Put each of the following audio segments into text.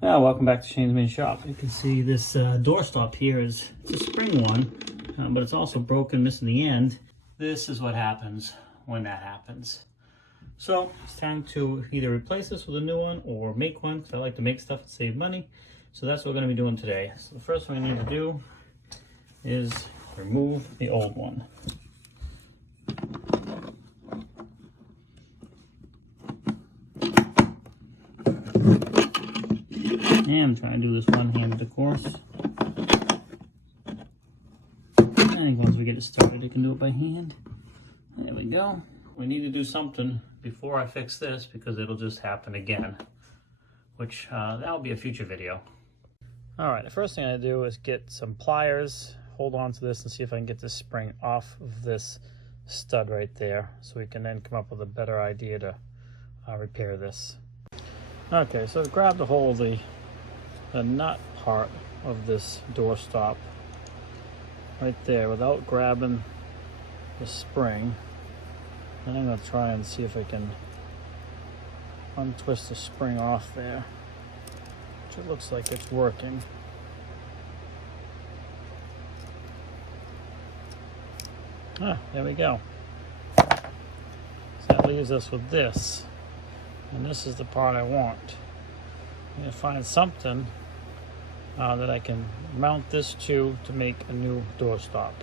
Welcome back to Shane's Main Shop. You can see this door stop here it's a spring one, but it's also broken, missing the end. This is what happens when that happens. So it's time to either replace this with a new one or make one, because I like to make stuff and save money. So that's what we're going to be doing today. So the first thing we need to do is remove the old one. And I'm trying to do this one-handed, of course. I think once we get it started, I can do it by hand. There we go. We need to do something before I fix this because it'll just happen again, which that'll be a future video. All right, the first thing I do is get some pliers, hold on to this and see if I can get this spring off of this stud right there, so we can then come up with a better idea to repair this. Okay, so I've grabbed a hold of the nut part of this door stop right there without grabbing the spring. And I'm going to try and see if I can untwist the spring off there, which it looks like it's working. There we go. So that leaves us with this, and this is the part I want. I'm going to find something that I can mount this to make a new door stop.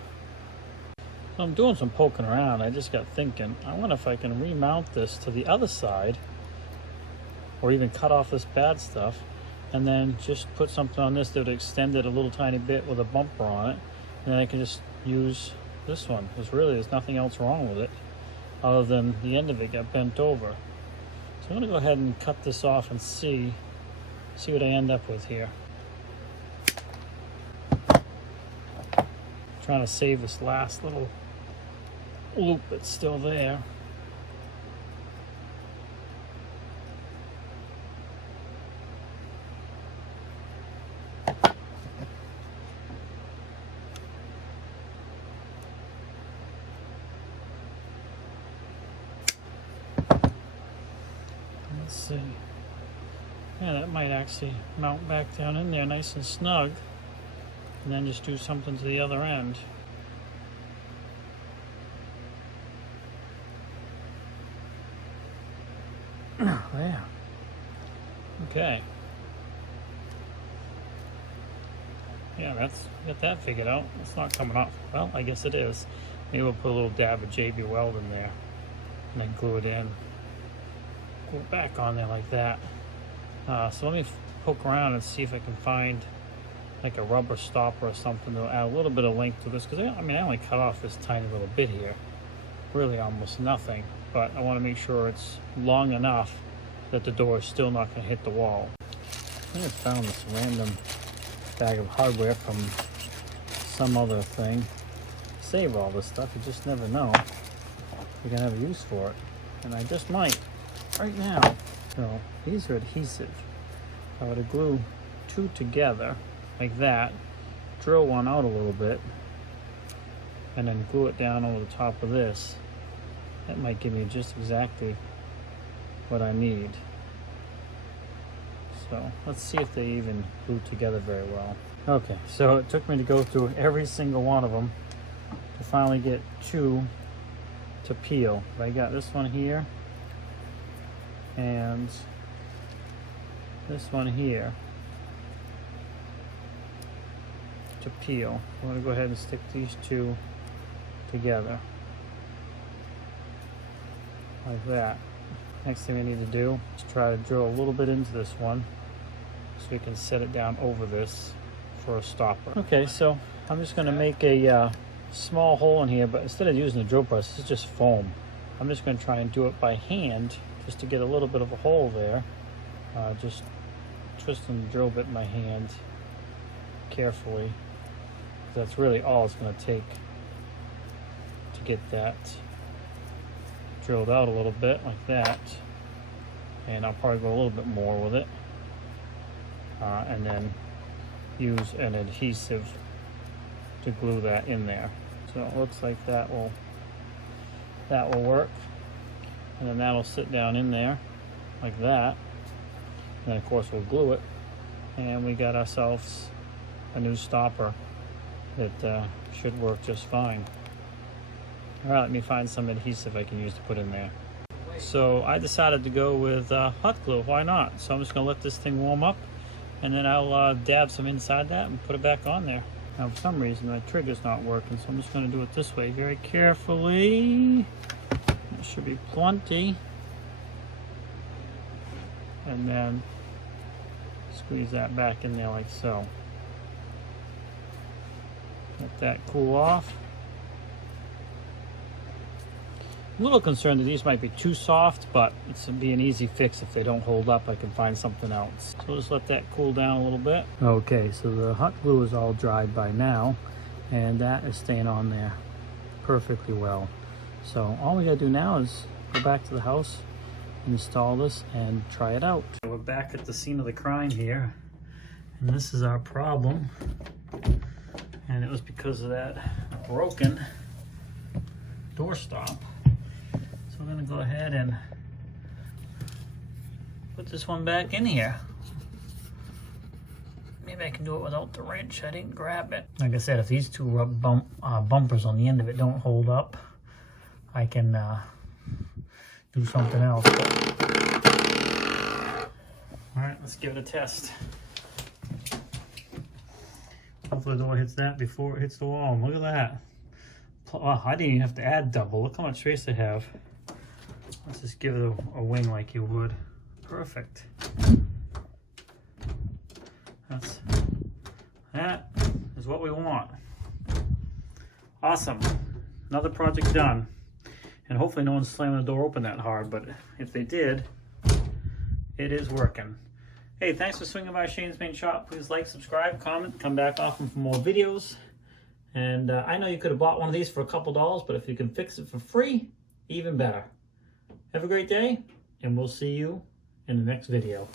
So I'm doing some poking around. I just got thinking, I wonder if I can remount this to the other side, or even cut off this bad stuff, and then just put something on this that would extend it a little tiny bit with a bumper on it, and then I can just use this one, because really there's nothing else wrong with it other than the end of it got bent over. So I'm going to go ahead and cut this off and see what I end up with here. Trying to save this last little loop that's still there. Let's see. Yeah, that might actually mount back down in there nice and snug. And then just do something to the other end. There. Okay. Yeah, got that figured out. It's not coming off. Well, I guess it is. Maybe we'll put a little dab of JB Weld in there and then glue it in. Glue it back on there like that. So let me poke around and see if I can find like a rubber stopper or something to add a little bit of length to this, because I only cut off this tiny little bit here, really almost nothing, but I want to make sure it's long enough that the door is still not going to hit the wall. I just found this random bag of hardware from some other thing. Save all this stuff, you just never know you're going to have a use for it, and I just might right now. So these are adhesive. I would glue two together like that, drill one out a little bit, and then glue it down over the top of this. That might give me just exactly what I need. So let's see if they even glue together very well. Okay, so it took me to go through every single one of them to finally get two to peel. But I got this one here and this one here to peel. I'm going to go ahead and stick these two together like that. Next thing we need to do is try to drill a little bit into this one so we can set it down over this for a stopper. Okay, so I'm just going to make a small hole in here, but instead of using the drill press, this is just foam. I'm just going to try and do it by hand just to get a little bit of a hole there. Just twisting the drill bit in my hand carefully. That's really all it's going to take to get that drilled out a little bit like that, and I'll probably go a little bit more with it, and then use an adhesive to glue that in there. So it looks like that will work, and then that'll sit down in there like that, and then of course we'll glue it and we got ourselves a new stopper that should work just fine. All right, let me find some adhesive I can use to put in there. So I decided to go with hot glue. Why not? So I'm just gonna let this thing warm up, and then I'll dab some inside that and put it back on there. Now for some reason my trigger's not working, so I'm just gonna do it this way very carefully. There should be plenty. And then squeeze that back in there like so. Let that cool off. I'm a little concerned that these might be too soft, but it's gonna be an easy fix. If they don't hold up, I can find something else. So we'll just let that cool down a little bit. Okay, so the hot glue is all dried by now, and that is staying on there perfectly well. So all we gotta do now is go back to the house, install this, and try it out. So we're back at the scene of the crime here, and this is our problem. And it was because of that broken doorstop. So we're gonna go ahead and put this one back in here. Maybe I can do it without the wrench. I didn't grab it. Like I said, if these two bumpers on the end of it don't hold up, I can do something else. All right, let's give it a test. Hopefully the door hits that before it hits the wall. Look at that. Oh, I didn't even have to add double. Look how much space I have. Let's just give it a wing like you would. Perfect. That is what we want. Awesome. Another project done. And hopefully no one's slamming the door open that hard, but if they did, it is working. Hey, thanks for swinging by Shane's Paint Shop. Please like, subscribe, comment, come back often for more videos. And I know you could have bought one of these for a couple dollars, but if you can fix it for free, even better. Have a great day, and we'll see you in the next video.